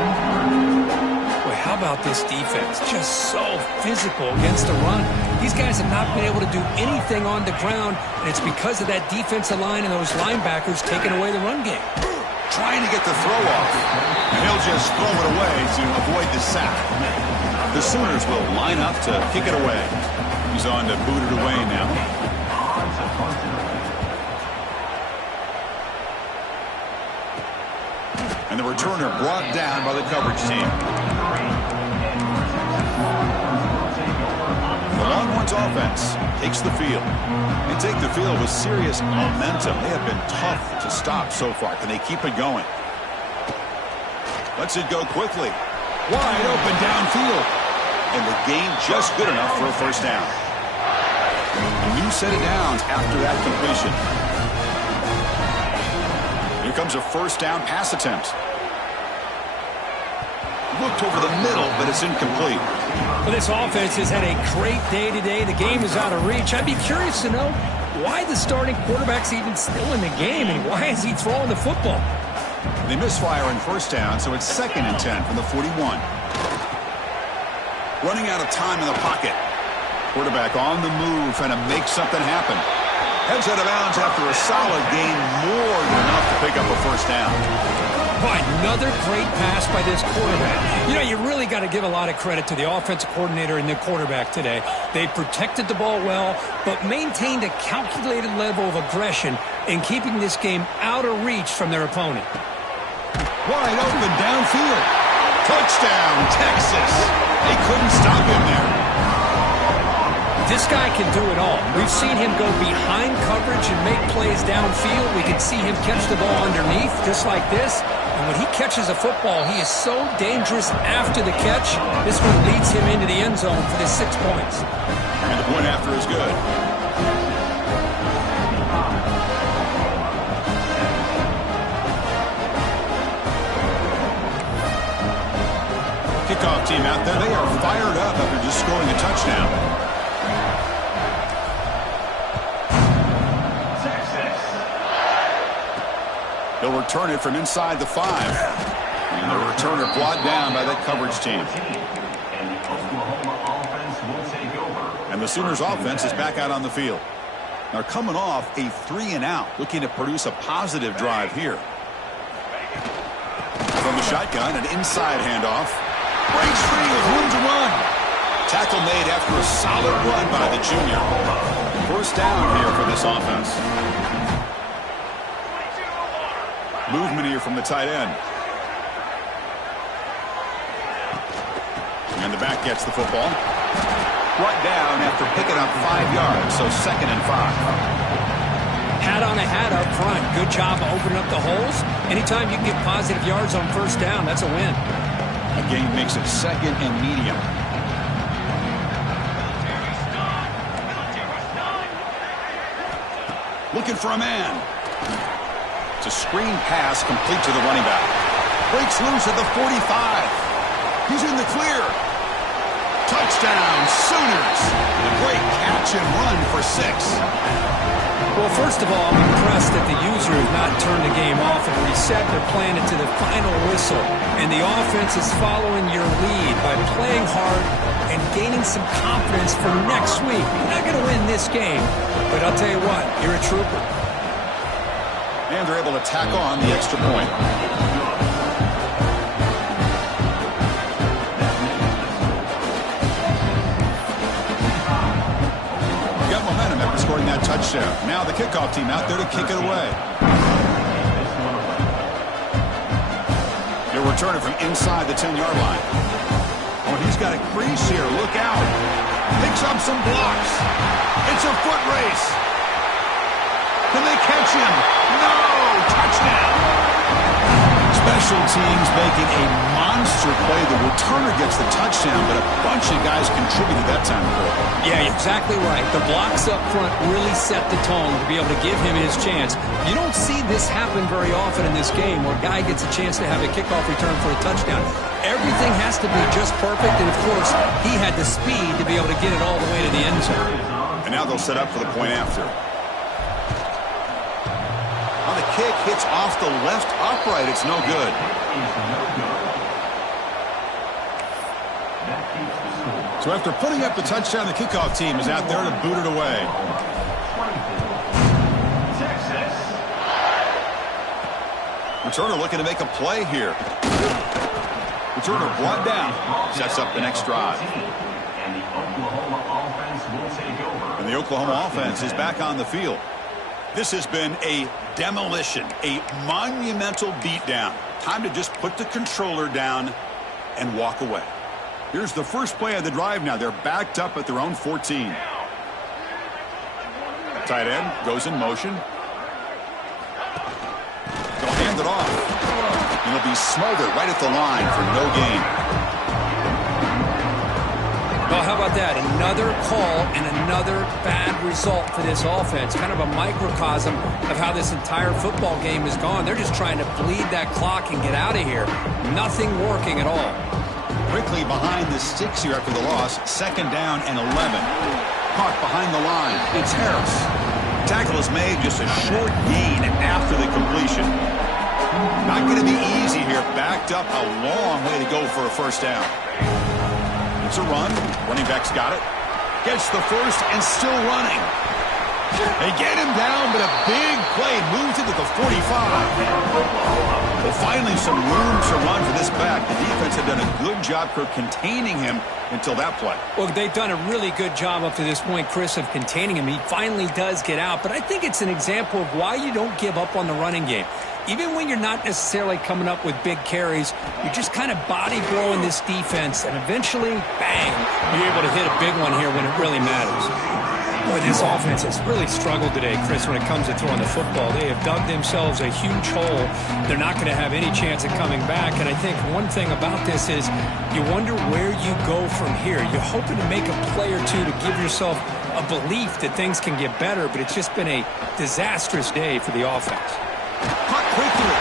Boy, how about this defense? Just so physical against the run. These guys have not been able to do anything on the ground, and it's because of that defensive line and those linebackers taking away the run game. Trying to get the throw off, and he'll just throw it away to avoid the sack. The Sooners will line up to kick it away. He's on to boot it away now. And the returner brought down by the coverage team. The Longhorns offense takes the field. They take the field with serious momentum. They have been tough to stop so far. Can they keep it going? Lets it go quickly. Wide open downfield. And the game just good enough for a first down. A new set of downs after that completion. Here comes a first down pass attempt. Looked over the middle, but it's incomplete. Well, this offense has had a great day today. The game is out of reach. I'd be curious to know why the starting quarterback's even still in the game, and why is he throwing the football? They misfire in first down, so it's 2nd and 10 from the 41. Running out of time in the pocket. Quarterback on the move, trying to make something happen. Heads out of bounds after a solid gain, more than enough to pick up a first down. Boy, another great pass by this quarterback. You know, you really got to give a lot of credit to the offensive coordinator and the quarterback today. They protected the ball well, but maintained a calculated level of aggression in keeping this game out of reach from their opponent. Wide open downfield. Touchdown, Texas. They couldn't stop him there. This guy can do it all. We've seen him go behind coverage and make plays downfield. We can see him catch the ball underneath, just like this. And when he catches a football, he is so dangerous after the catch. This one leads him into the end zone for the 6 points. And the point after is good. Kickoff team out there. They are fired up after just scoring a touchdown. They'll return it from inside the 5. And the returner brought down by that coverage team. And the Sooners offense is back out on the field. They're coming off a 3-and-out, looking to produce a positive drive here. From the shotgun, an inside handoff. Breaks free with room to run. Tackle made after a solid run by the junior. First down here for this offense. Movement here from the tight end. And the back gets the football. Brought down after picking up 5 yards, so 2nd and 5. Hat on a hat up front. Good job of opening up the holes. Anytime you can get positive yards on first down, that's a win. A gain makes it 2nd and medium. Looking for a man. It's a screen pass complete to the running back. Breaks loose at the 45. He's in the clear. Touchdown, Sooners. A great catch and run for 6. Well, first of all, I'm impressed that the user has not turned the game off and reset. They're playing it to the final whistle. And the offense is following your lead by playing hard and gaining some confidence for next week. You're not going to win this game, but I'll tell you what, you're a trooper. And they're able to tack on the extra point. Got momentum after scoring that touchdown. Now the kickoff team out there to kick it away. They're returning from inside the 10-yard line. Oh, he's got a crease here. Look out. Picks up some blocks. It's a foot race. Can they catch him? No! Touchdown! Special teams making a monster play. The returner gets the touchdown, but a bunch of guys contributed that time. Yeah, exactly right. The blocks up front really set the tone to be able to give him his chance. You don't see this happen very often in this game where a guy gets a chance to have a kickoff return for a touchdown. Everything has to be just perfect, and of course, he had the speed to be able to get it all the way to the end zone. And now they'll set up for the point after. On the kick, hits off the left upright. It's no good. So after putting up the touchdown, the kickoff team is out there to boot it away. Returner looking to make a play here. Returner brought down. Sets up the next drive. And the Oklahoma offense is back on the field. This has been a demolition, a monumental beatdown. Time to just put the controller down and walk away. Here's the first play of the drive now. They're backed up at their own 14. Tight end goes in motion. They'll hand it off. And it'll be smothered right at the line for no gain. Well, how about that? Another call and another bad result for this offense. Kind of a microcosm of how this entire football game has gone. They're just trying to bleed that clock and get out of here. Nothing working at all. Quickly behind the sticks here after the loss. 2nd down and 11. Caught behind the line. It's Harris. Tackle is made, just a short gain after the completion. Not going to be easy here. Backed up a long way to go for a first down. It's a run. Running back's got it. Gets the first and still running. They get him down, but a big play moves into the 45. Well, finally some room to run for this back. The defense had done a good job for containing him until that play. Well, they've done a really good job up to this point, Chris, of containing him. He finally does get out, but I think it's an example of why you don't give up on the running game. Even when you're not necessarily coming up with big carries, you're just kind of body blowing this defense, and eventually, bang, you're able to hit a big one here when it really matters. Boy, this offense has really struggled today, Chris, when it comes to throwing the football. They have dug themselves a huge hole. They're not going to have any chance of coming back, and I think one thing about this is you wonder where you go from here. You're hoping to make a play or two to give yourself a belief that things can get better, but it's just been a disastrous day for the offense. Caught quickly.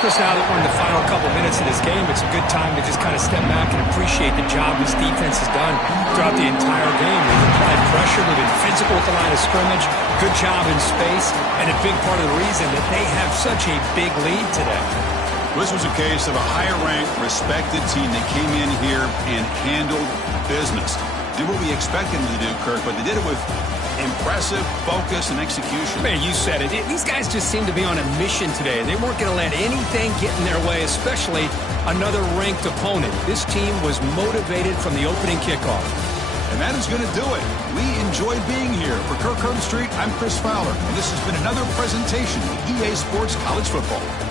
Chris, now that we're in the final couple minutes of this game, it's a good time to just kind of step back and appreciate the job this defense has done throughout the entire game. They've applied pressure, they've been physical at the line of scrimmage, good job in space, and a big part of the reason that they have such a big lead today. This was a case of a higher-ranked, respected team that came in here and handled business. Did what we expected them to do, Kirk, but they did it with Impressive focus and execution. Man, you said it. These guys just seem to be on a mission today. They weren't going to let anything get in their way, especially another ranked opponent. This team was motivated from the opening kickoff. And that is going to do it. We enjoyed being here. For Kirk Herbstreit, I'm Chris Fowler, and this has been another presentation of EA Sports College Football.